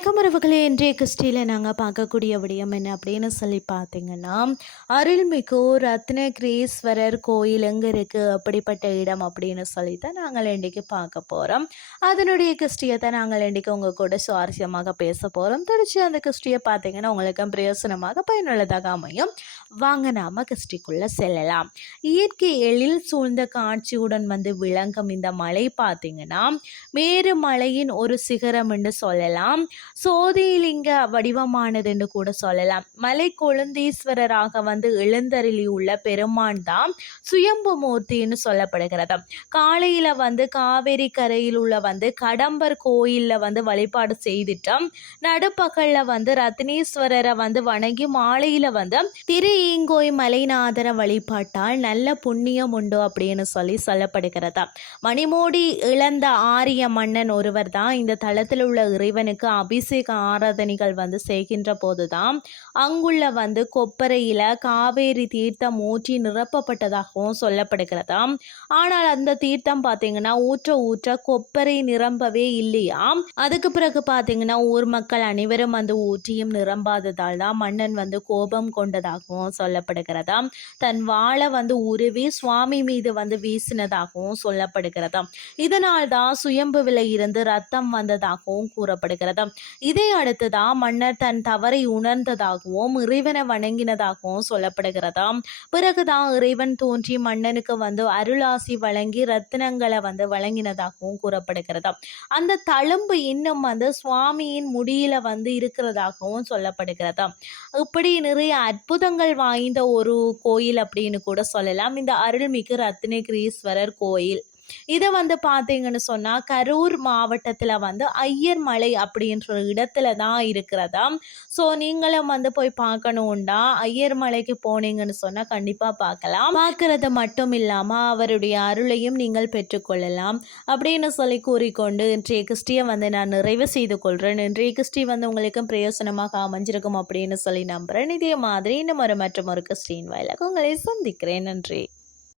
கிறிஸ்டியில் நாங்கள் பார்க்கக்கூடிய விடயம் என்ன அப்படின்னு சொல்லி பார்த்தீங்கன்னா அருள்மிகு ரத்னகிரீஸ்வரர் கோயில் எங்கே இருக்குது அப்படிப்பட்ட இடம் அப்படின்னு சொல்லி தான் நாங்கள் இன்றைக்கு பார்க்க போகிறோம் அதனுடைய கிறிஸ்டியத்தை நாங்கள் இன்றைக்கு உங்கள் கூட சுவாரஸ்யமாக பேச போகிறோம் தொடர்ச்சி அந்த கிறிஸ்டியை பார்த்தீங்கன்னா உங்களுக்கு பிரயோசனமாக பயனுள்ளதாக அமையும். வாங்க நாம கிறிஸ்டிக்குள்ளே செல்லலாம். இயற்கை எழில் சூழ்ந்த காட்சியுடன் வந்து விளங்கும் இந்த மலை பார்த்தீங்கன்னா மேருமலையின் ஒரு சிகரம் என்று சொல்லலாம். சோதிலிங்க வடிவமானது என்று கூட சொல்லலாம். மலை கொழுந்தீஸ்வரராக வந்து எழுந்தருளி உள்ள பெருமான் தான் சுயம்பு மூர்த்தின்னு சொல்லப்படுகிறது. காலையில் வந்து காவேரி கரையில் உள்ள வந்து கடம்பர் கோயிலில் வந்து வழிபாடு செய்துட்டோம் நடுப்பகலில் வந்து ரத்னீஸ்வரரை வந்து வணங்கி மாலையில் வந்து திரு ஈங்கோய் மலைநாதர வழிபாட்டால் நல்ல புண்ணியம் உண்டு அப்படின்னு சொல்லி சொல்லப்படுகிறது. மணிமோடி இழந்த ஆரிய மன்னன் ஒருவர் தான் இந்த தளத்தில் உள்ள இறைவனுக்கு அபிஷேக ஆராதனைகள் வந்து செய்கின்ற போதுதான் அங்குள்ள வந்து கொப்பரையில் காவேரி தீர்த்தம் ஊற்றி நிரப்பப்பட்டதாகவும் சொல்லப்படுகிறதாம். ஆனால் அந்த தீர்த்தம் பார்த்தீங்கன்னா ஊற்ற ஊற்ற கொப்பரை நிரம்பவே இல்லையாம். அதுக்கு பிறகு பார்த்தீங்கன்னா ஊர் மக்கள் அனைவரும் வந்து ஊற்றியும் நிரம்பாததால் தான் மன்னன் வந்து கோபம் கொண்டதாகவும் சொல்லப்படுகிறதாம். தன் வாழை வந்து உருவி சுவாமி மீது வந்து வீசினதாகவும் சொல்லப்படுகிறதாம். இதனால் தான் சுயம்புவில இருந்து ரத்தம் வந்ததாகவும் கூறப்படுகிறது இதை அடுத்துதான் மன்னர் தன் தவறை உணர்ந்ததாகவும் இறைவனை வணங்கினதாகவும் சொல்லப்படுகிறதாம் பிறகுதான் இறைவன் தோன்றி மன்னனுக்கு வந்து அருளாசி வழங்கி ரத்தினங்களை வந்து வழங்கினதாகவும் கூறப்படுகிறதாம் அந்த தழும்பு இன்னும் வந்து சுவாமியின் முடியில வந்து இருக்கிறதாகவும் சொல்லப்படுகிறதாம் இப்படி நிறைய அற்புதங்கள் வாய்ந்த ஒரு கோயில் அப்படின்னு கூட சொல்லலாம். இந்த அருள்மிகு ரத்னகிரீஸ்வரர் கோயில். இதை வந்து பார்த்தீங்கன்னு சொன்னால் கரூர் மாவட்டத்தில் வந்து ஐயர் மலை அப்படின்ற இடத்துல தான் இருக்கிறதா? ஸோ நீங்களும் வந்து போய் பார்க்கணுண்டா ஐயர் மலைக்கு போனீங்கன்னு சொன்னால் கண்டிப்பாக பார்க்கலாம். பார்க்கறது மட்டும் இல்லாமல் அவருடைய அருளையும் நீங்கள் பெற்றுக்கொள்ளலாம். அப்படின்னு சொல்லி கூறிக்கொண்டு இன்றைய கிறிஸ்டியை வந்து நான் நிறைவு செய்து கொள்கிறேன் இன்றைய கிறிஸ்டி வந்து உங்களுக்கும் பிரயோசனமாக அமைஞ்சிருக்கும் அப்படின்னு சொல்லி நம்புகிறேன் இதே மாதிரி இன்னும் ஒரு மற்றும் ஒரு கிறிஸ்டின் வாயிலாக உங்களை சந்திக்கிறேன். நன்றி.